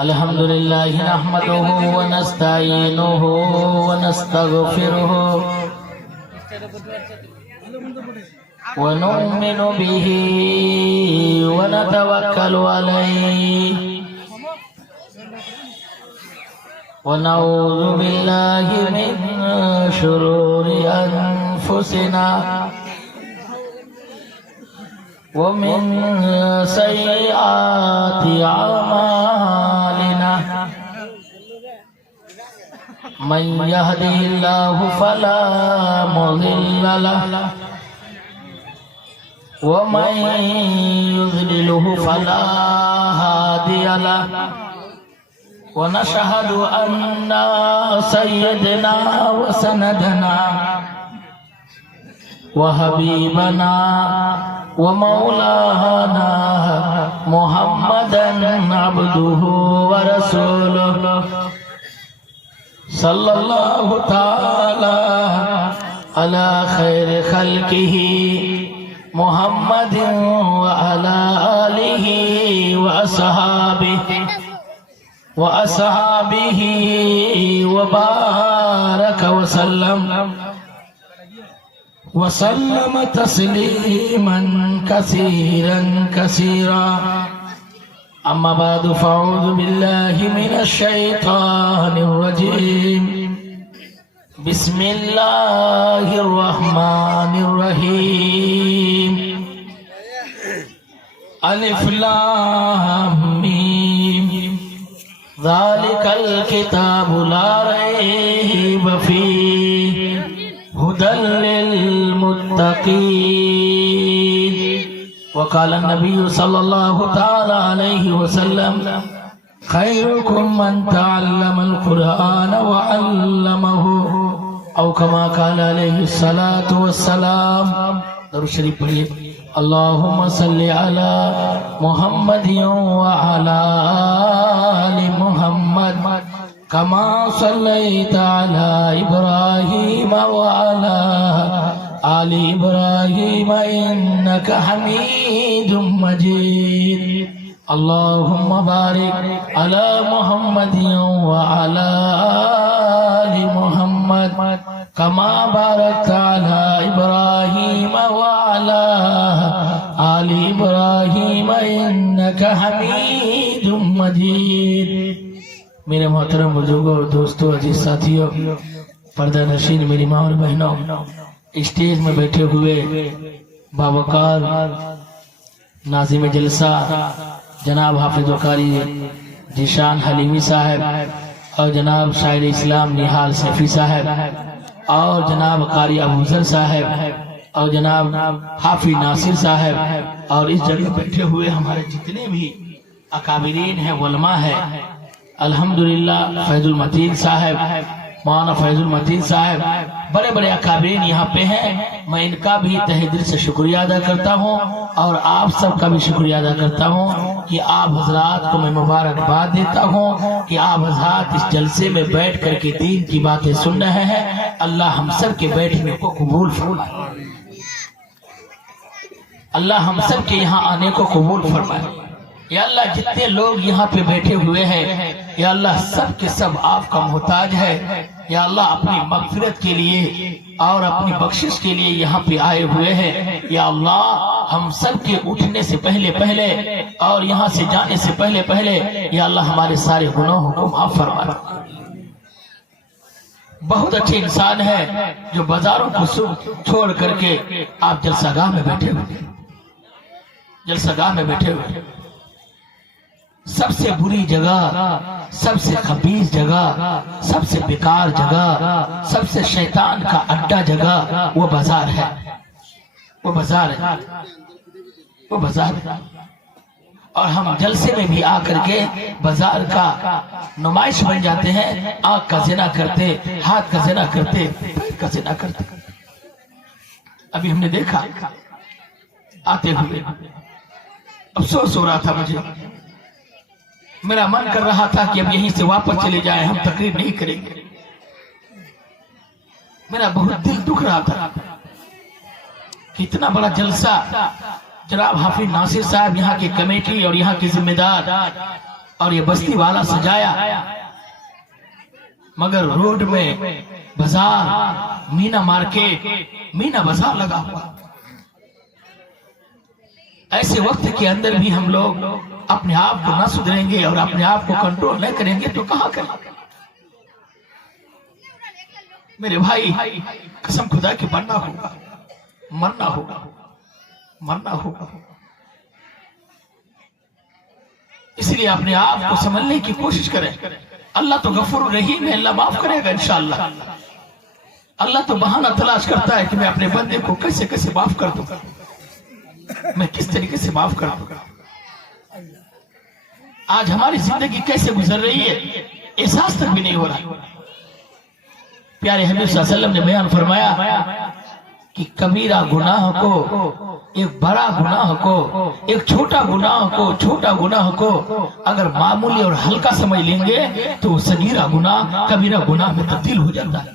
الحمد لله نحمده ونستعينه ونستغفره ونؤمن به ونتوكل عليه ونعوذ بالله من شرور أنفسنا ومن سيئات أعمالنا من يهده الله فلا مضل له ومن يضلله فلا هادي له ونشهد أن سيدنا وسندنا وحبيبنا ومولانا محمدا عبده ورسوله صلى الله تعالى على خير خلقه محمد وعلى آله وأصحابه وبارك وسلم تسليما كثيرا أما بعد فأعوذ بالله من الشيطان الرجيم بسم الله الرحمن الرحيم ألف لام ميم ذلك الكتاب لا ريب فيه هدى للمتقين وقال النبي صلى الله تعالى عليه وسلم خيركم من تعلم القرآن وعلمه أو كما قال عليه الصلاة والسلام درود شریف پڑھیے اللهم صل على محمد وعلى آل محمد كما صليت على إبراهيم وعلى آل إبراهيم إنك حميد مجيد اللهم بارك على محمد وعلى آل محمد كما باركت على إبراهيم وعلى آل إبراهيم إنك حميد مجيد میرے محترم بزرگوں اور دوستوں عزیز ساتھیوں پردہ نشین میری ماں اور بہنوں اسٹیج میں بیٹھے ہوئے باوقار ناظم جلسہ جناب حافظ وقاری ذیشان حلیمی صاحب اور جناب شاعر اسلام نہال سیفی صاحب اور جناب قاری ابو ذر صاحب اور جناب حافظ ناصر صاحب اور اس جگہ بیٹھے ہوئے ہمارے جتنے بھی اکابرین ہیں علماء ہیں الحمدللہ فیض المتین صاحب مولانا فیض المتین صاحب بڑے بڑے اکابرین یہاں پہ ہیں میں ان کا بھی تہ دل سے شکریہ ادا کرتا ہوں اور آپ سب کا بھی شکریہ ادا کرتا ہوں کہ آپ حضرات کو میں مبارکباد دیتا ہوں کہ آپ حضرات اس جلسے میں بیٹھ کر کے دین کی باتیں سن رہے ہیں اللہ ہم سب کے بیٹھنے کو قبول فرمائے اللہ ہم سب کے یہاں آنے کو قبول فرمائے یا اللہ جتنے لوگ یہاں پہ بیٹھے ہوئے ہیں یا اللہ سب کے سب آپ کا محتاج ہے یا اللہ اپنی مغفرت کے لیے اور اپنی بخشش کے لیے یہاں پہ آئے ہوئے ہیں یا اللہ ہم سب کے اٹھنے سے پہلے اور یہاں سے جانے سے پہلے یا اللہ ہمارے سارے گناہوں کو معاف فرما بہت اچھے انسان ہے جو بازاروں کو چھوڑ کر کے آپ جلسہ گاہ میں بیٹھے ہوئے سب سے بری جگہ سب سے خبیث جگہ سب سے بیکار جگہ سب سے شیطان کا اڈا جگہ وہ بازار ہے اور ہم جلسے میں بھی آ کر کے بازار کا نمائش بن جاتے ہیں آنکھ کا زنا کرتے ہاتھ کا زنا کرتے پیر کا زنا کرتے ابھی ہم نے دیکھا آتے ہوئے افسوس ہو رہا تھا مجھے میرا من کر رہا تھا کہ اب یہیں سے واپس چلے جائیں ہم تقریر نہیں کریں گے میرا بہت دل دکھ رہا تھا کہ اتنا بڑا جلسہ جناب حافظ ناصر صاحب یہاں کے کمیٹی اور یہاں کے ذمہ دار اور یہ بستی والا سجایا، مگر روڈ میں بازار، مینا مارکیٹ، مینا بازار لگا ہوا۔ ایسے وقت کے اندر بھی ہم لوگ اپنے آپ کو نہ سدھریں گے اور اپنے آپ کو کنٹرول نہ کریں گے تو کہاں کریں گے؟ میرے بھائی، قسم خدا کی مرنا ہوگا، مرنا ہوگا، مرنا ہوگا۔ اس لیے اپنے آپ کو سمجھنے کی کوشش کریں۔ اللہ تو غفور الرحیم ہے، اللہ معاف کرے گا انشاءاللہ۔ اللہ تو بہانہ تلاش کرتا ہے کہ میں اپنے بندے کو کیسے کیسے معاف کر دوں، میں کس طریقے سے معاف کر دوں۔ آج ہماری زندگی کیسے گزر رہی ہے احساس تک بھی نہیں ہو رہا۔ پیارے حبیب صلی اللہ علیہ وسلم نے بیان فرمایا کہ کبیرہ گناہ کو، ایک بڑا گناہ کو، ایک چھوٹا گناہ کو، چھوٹا گناہ کو اگر معمولی اور ہلکا سمجھ لیں گے تو صغیرہ گناہ کبیرہ گناہ میں تبدیل ہو جاتا ہے،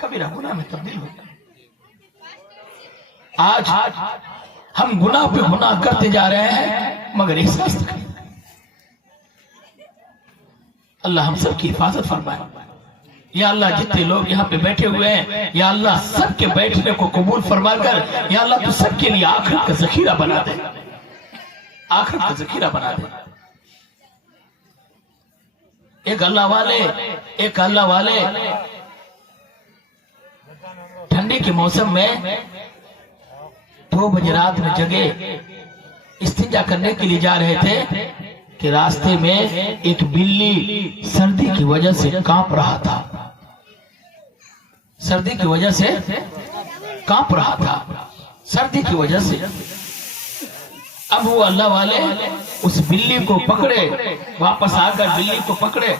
کبیرہ گناہ میں تبدیل ہو جاتا ہے۔ آج ہم گناہ پہ گناہ کرتے جا رہے ہیں مگر احساس تک نہیں۔ اللہ ہم سب کی حفاظت فرمائے۔ یا اللہ جتنے لوگ یہاں پہ بیٹھے ہوئے ہیں، یا اللہ سب کے بیٹھنے کو قبول فرما کر یا اللہ تو سب کے لیے آخرت کا ذخیرہ بنا دے، آخرت کا ذخیرہ بنا دے۔ ایک اللہ والے ٹھنڈی کے موسم میں 2 بجے رات میں جگے استنجا کرنے کے لیے جا رہے تھے کہ راستے میں ایک بلی سردی کی وجہ سے کانپ رہا تھا، سردی کی وجہ سے کانپ رہا تھا، سردی کی وجہ سے۔ اب وہ اللہ والے اس بلی کو پکڑے، واپس آ کر بلی کو پکڑے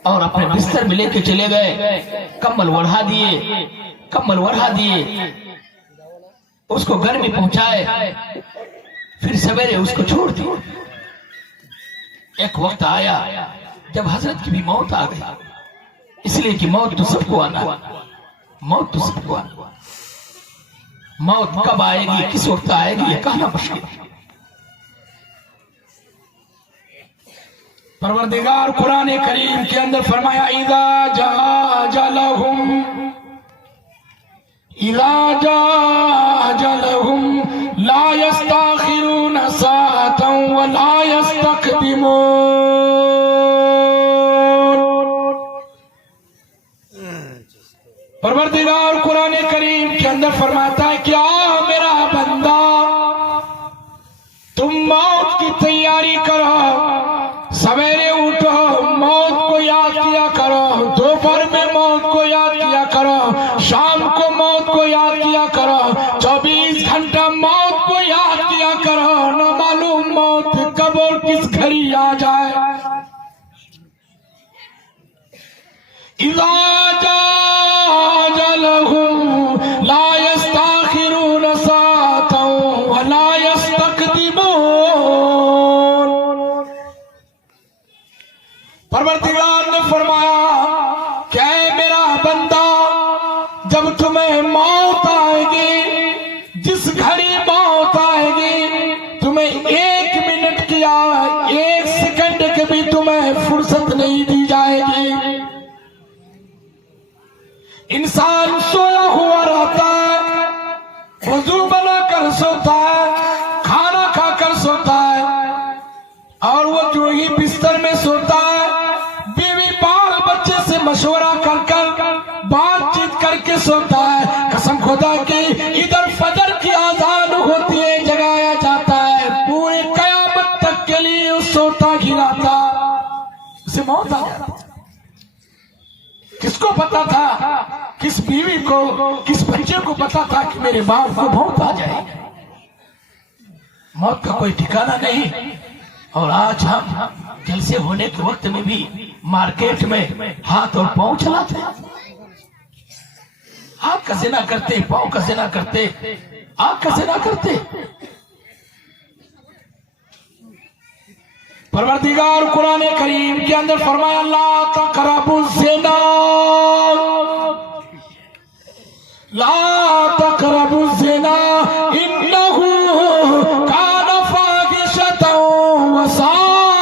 اور اپنے بستر میں لے کے چلے گئے، کمبل اوڑھا دیے، کمبل اوڑھا دیے، اس کو گھر میں پہنچائے، پھر سویرے اس کو چھوڑ دیے۔ ایک وقت آیا جب حضرت کی بھی موت آ گئی، اس لیے کہ موت تو سب کو آنا، موت تو سب کو آنا۔ موت کب آئے گی، کس وقت آئے گی، یہ کہنا مشکل ہے۔ پروردگار قرآن کریم کے اندر فرمایا اذا جاء اجلہم، اذا جاء اجلہم لا يستاخرون ساعتا ولا يستقدمون۔ پروردگار قرآن کریم کے اندر فرماتا ہے کیا میرا بندہ تم موت کی تیاری کرو، سویرے اٹھو موت کو یاد کیا کرو، دوپہر میں موت کو یاد کیا کرو، شام کو موت کو یاد کیا کرو، 24 گھنٹہ موت کو یاد کیا کرو، نہ معلوم موت کب اور کس گھڑی آ جائے۔ اذا جاء اجلہم لا یستاخرون ساعتا ولا یستقدمون۔ پروردگار نے فرمایا کہ اے میرا بندہ جب تمہیں موت آئے گی، جس گھڑی موت آئے گی، تمہیں 1 منٹ کی 1 سیکنڈ کی بھی تمہیں فرصت نہیں دی جائے گی۔ انسان سویا ہوا رہتا ہے، وضو بنا کر سوتا ہے، کھانا کھا کر سوتا ہے، اور وہ جو ہی بستر میں سوتا ہے بیوی بال بچے سے مشورہ کر کر بات چیت کر کے سوتا ہے۔ قسم خدا کی ادھر فجر کی اذان ہوتی ہے، جگایا جاتا ہے، پورے قیامت تک کے لیے سوتا گراتا، اسے موت آ جاتی۔ کس کو پتا تھا، کس بیوی کو، کس بچے کو پتا تھا کہ میرے باپ کو موت آ جائے گی؟ موت کا کوئی ٹھکانہ نہیں۔ اور آج ہم جلسے ہونے کے وقت میں بھی مارکیٹ میں ہاتھ اور پاؤں چلاتے ہیں، ہاتھ کا زنا کرتے، پاؤں کا زنا کرتے، آنکھ کا زنا کرتے۔ پروردگار قرآن کریم کے اندر فرمایا لا تقربوا الزنا، لا تقربوا الزنا انہ کان فاحشۃ وساء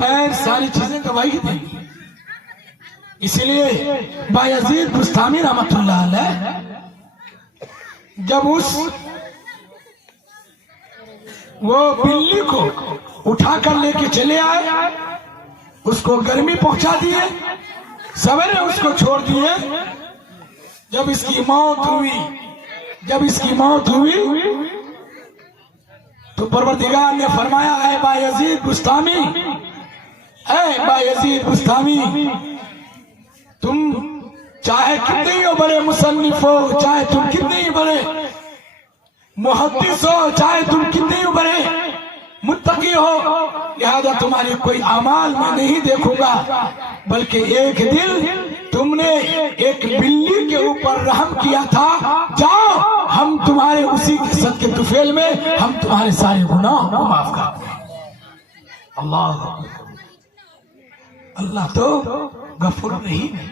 پیر ساری چیزیں گواہی دیں گی. اسی لیے بایزید بستامی رحمت اللہ علیہ جب وہ بلی کو اٹھا کر لے کے چلے آئے، اس کو گرمی پہنچا دیے، سویرے اس کو چھوڑ دیے. جب اس کی موت ہوئی تو پروردگار نے فرمایا اے بایزید بستامی، تم چاہے کتنے ہی بڑے مصنف ہو، چاہے تم کتنے ہی بڑے محدث ہو، چاہے تم کتنے ہی بڑے متقی ہو، لہذا تمہاری کوئی اعمال میں نہیں دیکھوں گا، بلکہ ایک دن تم نے ایک بلی کے اوپر رحم کیا تھا، جاؤ ہم تمہارے اسی کے صدقے طفیل میں ہم تمہارے سارے گناہوں کو معاف کرتے ہیں. اللہ تو غفور رحیم ہے.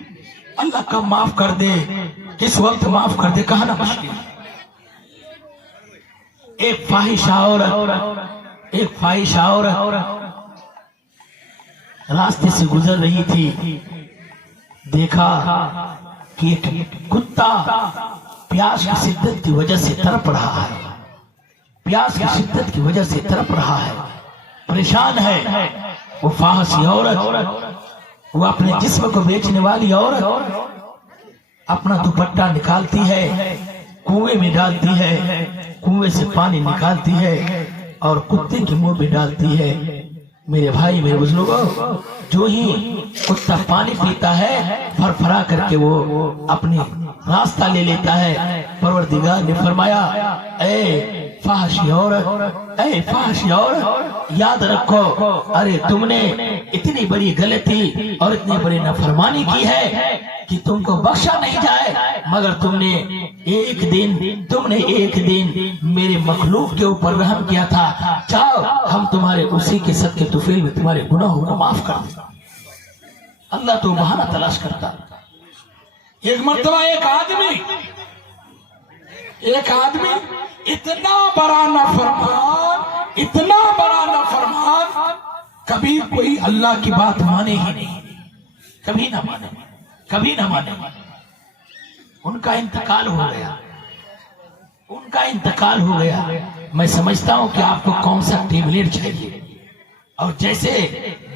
اللہ کا معاف کر دے، کس وقت معاف کر دے کہنا مشکل. ایک فاحشہ عورت راستے سے گزر رہی تھی، دیکھا کہ ایک کتا پیاس کی شدت کی وجہ سے تڑپ رہا ہے، پریشان ہے. وہ فاحشی عورت، وہ اپنے جسم کو بیچنے والی عورت اپنا دوپٹہ نکالتی ہے، کنویں میں ڈالتی ہے، کنویں سے پانی نکالتی ہے اور کتے کے منہ میں ڈالتی ہے. میرے بھائی میرے بزرگوں، جو ہی کتا پانی پیتا ہے فرفرا کر کے وہ اپنی راستہ لے لیتا ہے. پروردگار نے فرمایا اے فحشی عورت یاد رکھو، ارے تم نے اتنی بڑی غلطی اور اتنی بڑی نافرمانی کی ہے کہ تم کو بخشا نہیں جائے، مگر تم نے ایک دن میرے مخلوق کے اوپر رحم کیا تھا، چاہو ہم تمہارے اسی کے صدقے طفیل میں تمہارے گناہوں کو معاف کر دیں. اللہ تو بہانہ تلاش کرتا. ایک مرتبہ ایک آدمی اتنا بڑا نافرمان کبھی کوئی اللہ کی بات مانے ہی نہیں، کبھی نہ مانے. ان کا انتقال ہو گیا. میں سمجھتا ہوں کہ آپ کو کون سا ٹیبلیٹ چاہیے، اور جیسے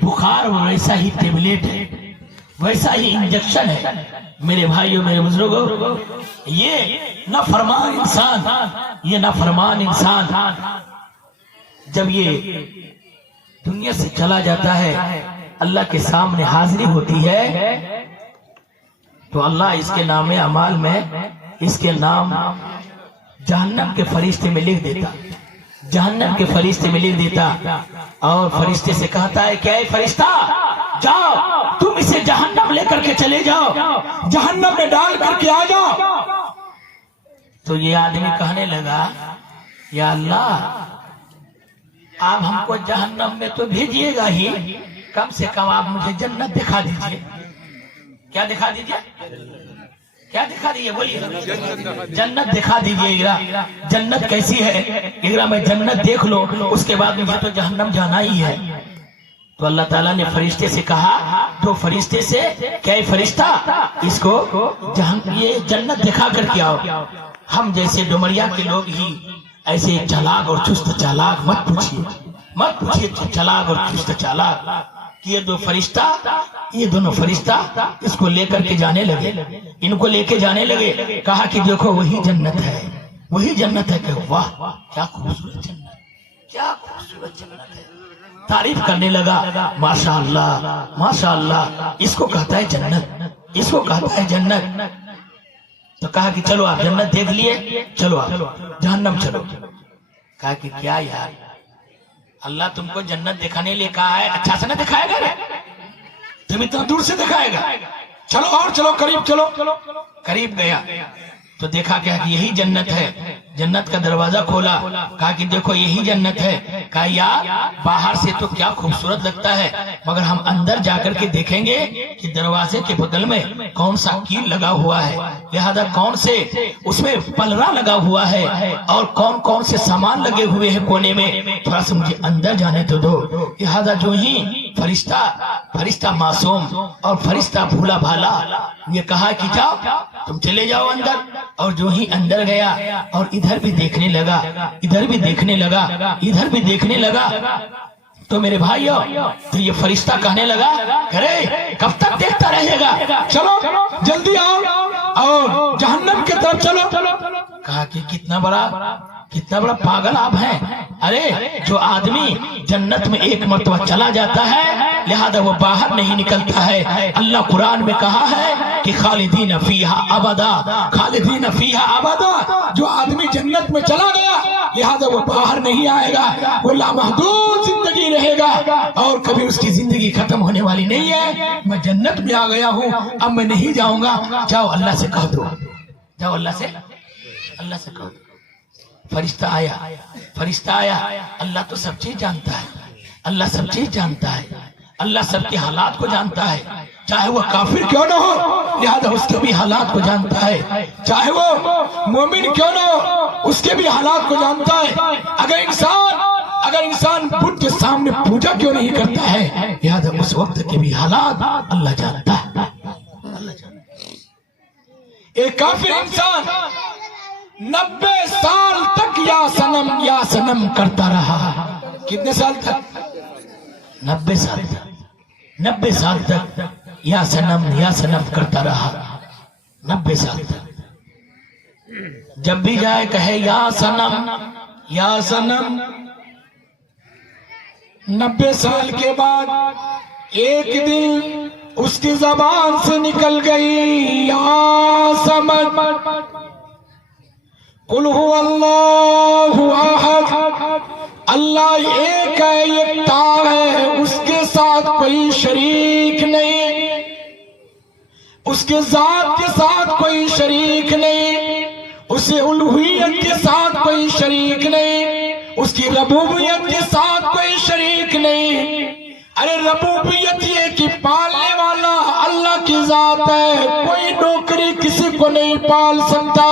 بخار ویسا ہی ٹیبلیٹ ہے، ویسا ہی انجیکشن ہے. میرے بھائیوں میرے بزرگوں، یہ نافرمان انسان جب یہ دنیا سے چلا جاتا ہے، اللہ کے سامنے حاضری ہوتی ہے تو اللہ اس کے نام اعمال میں اس کے نام جہنم کے فرشتے میں لکھ دیتا، اور فرشتے سے کہتا ہے کہ اے فرشتہ جاؤ تم اسے جہنم لے کر کے چلے جاؤ، جہنم میں ڈال کر کے آ جاؤ. تو یہ آدمی کہنے لگا یا اللہ آپ ہم کو جہنم میں تو بھیجیے گا ہی، کم سے کم آپ مجھے جنت دکھا دیجئے. کیا دکھا دیجئے بولیے، جنت دکھا دیجئے. جنت کیسی ہے؟ میں جنت دیکھ لو، اس کے بعد مجھے تو جہنم جانا ہی ہے. تو اللہ تعالیٰ نے فرشتے سے کہا، تو فرشتے سے کہ اے فرشتہ اس کو یہ جنت دکھا کر کے آؤ. ہم جیسے ڈومریا کے لوگ ہی ایسے چالاک اور چست چالاک مت پوچھیے چالاک اور چست چالاک. یہ دونوں فرشتہ اس کو لے کر کے جانے لگے، ان کو لے کے جانے لگے. کہا کہ دیکھو وہی جنت ہے کہ واہ کیا خوبصورت جنت ہے. تعریف کرنے لگا، ماشاء اللہ اس کو کہتا ہے جنت. تو کہا کہ چلو آپ جنت دیکھ لیے، چلو آپ جہنم چلو. کہا کہ کیا یار، اللہ تم کو جنت دکھانے لے کہا ہے، اچھا سے نہ دکھائے گا، تم اتنا دور سے دکھائے گا. چلو قریب گیا تو دیکھا کہ یہی جنت ہے. جنت کا دروازہ کھولا، کہا کہ دیکھو یہی جنت ہے. کہا یار باہر سے تو کیا خوبصورت لگتا ہے، مگر ہم اندر جا کر کے دیکھیں گے کہ دروازے کے بغل میں کون سا کیل لگا ہوا ہے، لہذا کون سے اس میں پلرا لگا ہوا ہے، اور کون سے سامان لگے ہوئے ہیں کونے میں، تھوڑا سا مجھے اندر جانے تو دو. لہذا جو ہی فرشتہ معصوم اور فرشتہ بھولا بھالا یہ کہا کہ جاؤ تم چلے جاؤ اندر، اور جو ہی اندر گیا اور ادھر بھی دیکھنے لگا، ادھر بھی دیکھنے لگا، ادھر بھی دیکھنے لگا، تو میرے بھائیو تو یہ فرشتہ کہنے لگا ارے کب تک دیکھتا رہے گا، چلو جلدی آؤ اور جہنم کی طرف چلو۔ کہا کہ کتنا بڑا پاگل آپ ہیں، ارے جو آدمی جنت میں ایک مرتبہ چلا جاتا ہے لہذا وہ باہر نہیں نکلتا ہے۔ اللہ قرآن میں کہا ہے کہ خالدین فیہا ابدا، خالدین فیہا ابدا، جو آدمی جنت میں چلا گیا لہذا وہ باہر نہیں آئے گا، وہ لامحدود زندگی رہے گا اور کبھی اس کی زندگی ختم ہونے والی نہیں ہے۔ میں جنت میں آ گیا ہوں، اب میں نہیں جاؤں گا، جاؤ اللہ سے کہہ دو، جاؤ اللہ سے کہہ دو۔ فرشتہ آیا، اللہ تو سب چیز جانتا ہے، اللہ سب چیز جانتا ہے، اللہ سب کے حالات کو جانتا ہے، چاہے وہ کافر کیوں نہ ہو لہذا اس کے بھی حالات کو جانتا ہے، چاہے وہ مومن کیوں نہ ہو اس کے بھی حالات کو جانتا ہے۔ اگر انسان بت کے سامنے پوجا کیوں نہیں کرتا ہے لہذا اس وقت کے بھی حالات اللہ جانتا ہے۔ ایک کافر انسان 90 سال تک یا سنم کرتا رہا۔ کتنے سال تک؟ 90 سال تک یا سنم کرتا رہا، 90 سال تک۔ جب بھی جائے کہے یا سنم۔ 90 سال کے بعد ایک دن اس کی زبان سے نکل گئی یا سمد، قل هو اللہ احد، اللہ ایک ہے، یکتا ہے، اس کے ساتھ کوئی شریک نہیں، اس کے ذات کے ساتھ کوئی شریک نہیں، اسے الوہیت کے ساتھ کوئی شریک نہیں، اس کی ربوبیت کے ساتھ کوئی شریک نہیں۔ ارے ربوبیت یہ کہ پالنے والا اللہ کی ذات ہے، کوئی نوکری کسی کو نہیں پال سکتا،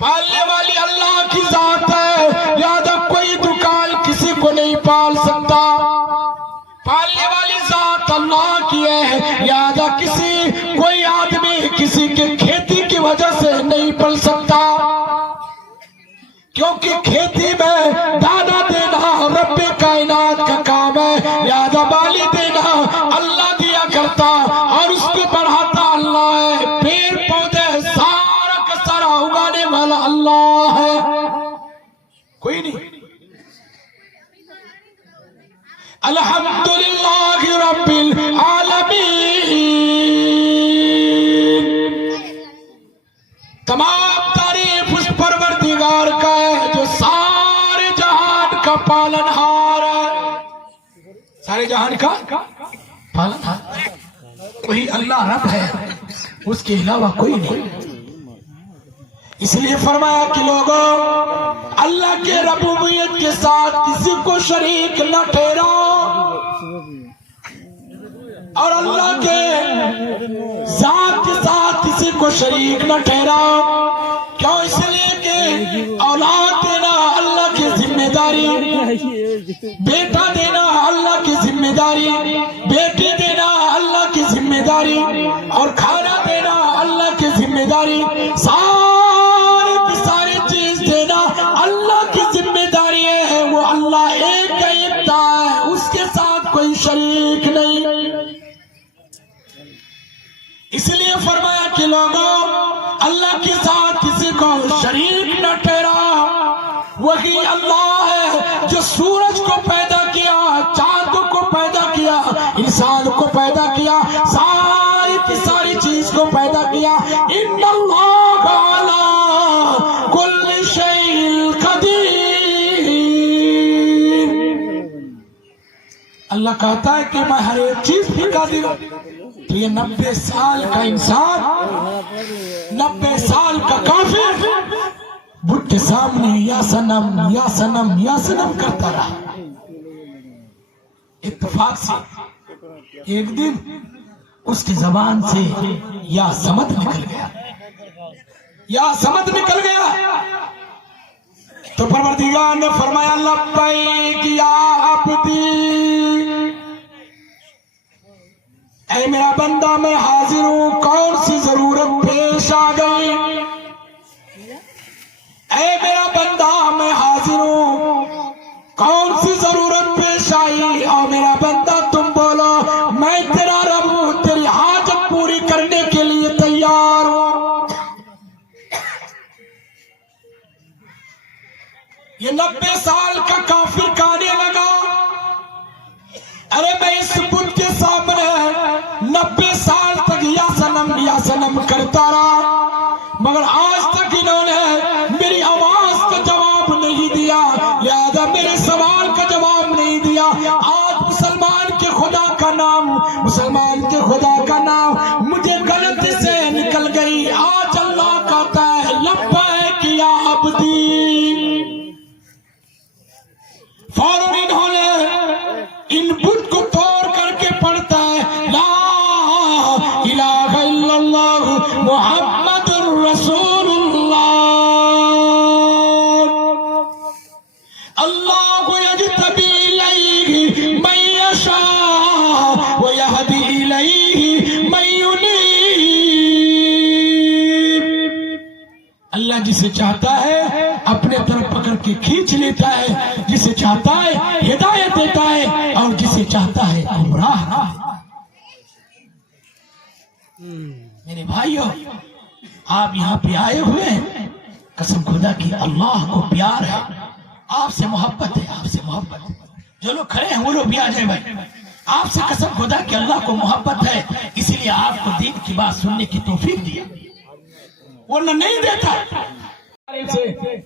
پالنے والی اللہ کی ذات ہے، لہذا کوئی دکان کسی کو نہیں پال سکتا، پالنے والی ذات اللہ کی ہے، لہذا کوئی آدمی کسی کے کھیتی کی وجہ سے نہیں پل سکتا، کیونکہ کھیتی میں دانا دینا رب کائنات کا کام ہے، لہذا بالی دینا اللہ دیا کرتا اور اس کو بڑھاتا اللہ ہے، پیڑ پودے سارا کا سارا اگانے والا اللہ ہے، کوئی نہیں۔ الحمدللہ رب العالمین، تمام تعریف اس پروردگار کا ہے جو سارے جہان کا پالنہار ہے، سارے جہان کا پالنہار، وہی اللہ رب ہے، اس کے علاوہ کوئی نہیں۔ اس لیے فرمایا کہ لوگوں اللہ کے ربوبیت کے ساتھ کسی کو شریک نہ ٹھہراؤ اور اللہ کے ذات کے ساتھ کسی کو شریک نہ ٹھہراؤ، کیوں؟ اس لیے کہ اولاد دینا اللہ کی ذمہ داری، بیٹا دینا اللہ کی ذمہ داری، بیٹی دینا اللہ کی ذمہ داری، اور کھانا دینا اللہ کی ذمہ داری، ساری چیز دینا اللہ کی ذمہ داری ہے، وہ اللہ ایک کا یکتا ہے، اس کے ساتھ کوئی شریک نہیں۔ اس لیے فرمایا کہ لوگوں اللہ کے ساتھ کسی کو شریک نہ ٹھہراؤ، وہی اللہ ہے جو سورج کو پیدا کیا، چاند کو پیدا کیا، انسان کو پیدا کیا، ساری کی ساری چیز کو پیدا کیا۔ ان اللہ علی کل شیء قدیر، اللہ کہتا ہے کہ میں ہر ایک چیز پہ قادر ہوں۔ تو یہ 90 سال کا انسان، 90 سال کا کافر بت کے سامنے یا سنم یا سنم یا سنم کرتا رہا۔ اتفاق سے ایک دن اس کی زبان سے یا سمد نکل گیا، یا سمد نکل گیا، تو پروردگار نے فرمایا لبیک یا عبدی، اے میرا بندہ میں حاضر ہوں، کون سی ضرورت پیش آ گئی؟ اے میرا بندہ میں حاضر ہوں، کون سی ضرورت پیش آئی؟ اور میرا بندہ تم بولو میں تیرا رب ہوں، تیری حاجت پوری کرنے کے لیے تیار ہوں۔ یہ 90 سال کا کافر کہنے لگا ارے میں اس بت کے سامنے 90 سال تک یا سنم کرتا رہا، مگر آج تک انہوں نے میری آواز کا جواب نہیں دیا، لہذا میرے سوال کا جواب نہیں دیا۔ آج مسلمان کے خدا کا نام مجھے غلطی سے نکل گئی، آج اللہ کہتا ہے لبیک یا عبدی۔ فوراً انہوں نے ان بت کو توڑ کر کے پڑھتا ہے لا الہ الا اللہ محمد رسول اللہ، اللہ یجتبی الیہ من یشاء ویہدی الیہ من ینیب۔ اللہ جسے چاہتا ہے اپنے طرف پکڑ کے کھینچ لیتا ہے، جسے چاہتا ہے ہدایت دیتا ہے، اور جسے چاہتا ہے گمراہ۔ میرے بھائیوں، آپ یہاں پہ آئے ہوئے ہیں، قسم خدا کی اللہ کو پیار ہے، آپ سے محبت ہے، آپ سے محبت ہے۔ جو لوگ کھڑے ہیں وہ لوگ بھی آ جائیں بھائی، آپ سے قسم خدا کی اللہ کو محبت ہے، اسی لیے آپ کو دین کی بات سننے کی توفیق دیا، ورنہ نہیں دیتا۔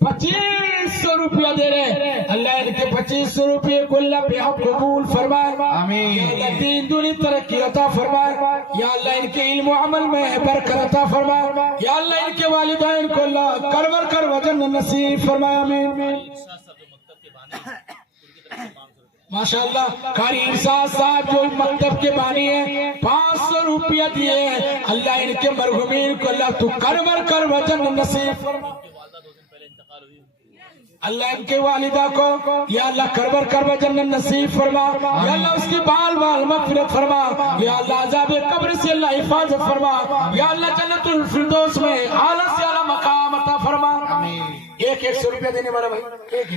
2500 روپیہ دے رہے، اللہ ان کے 2500 روپیے کو اللہ پہ ہم قبول فرمائے، آمین۔ اللہ دین دنیا ترقی عطا فرمائے، یا اللہ ان کے علم و عمل میں برکت عطا فرمائے، یا اللہ ان کے والدین کو اللہ کرور کر وجن نصیب فرمائے، آمین۔ ماشاءاللہ قاری ارشاد صاحب جو مکتب کے بانی ہیں 500 روپیہ دیے ہیں، اللہ ان کے مرحومین کو اللہ تو کرور کر وجن نصیب فرمائے، اللہ ان کے والدہ کو یا اللہ کرور کرو جنت نصیب فرما، یا اللہ اس کی بال مغفرت فرما، یا اللہ عذاب قبر سے اللہ حفاظت فرما، یا اللہ جنت الفردوس میں اعلیٰ سے اعلیٰ مقام عطا فرما۔ ایک 100 روپیہ دینے والا بھائی، ایک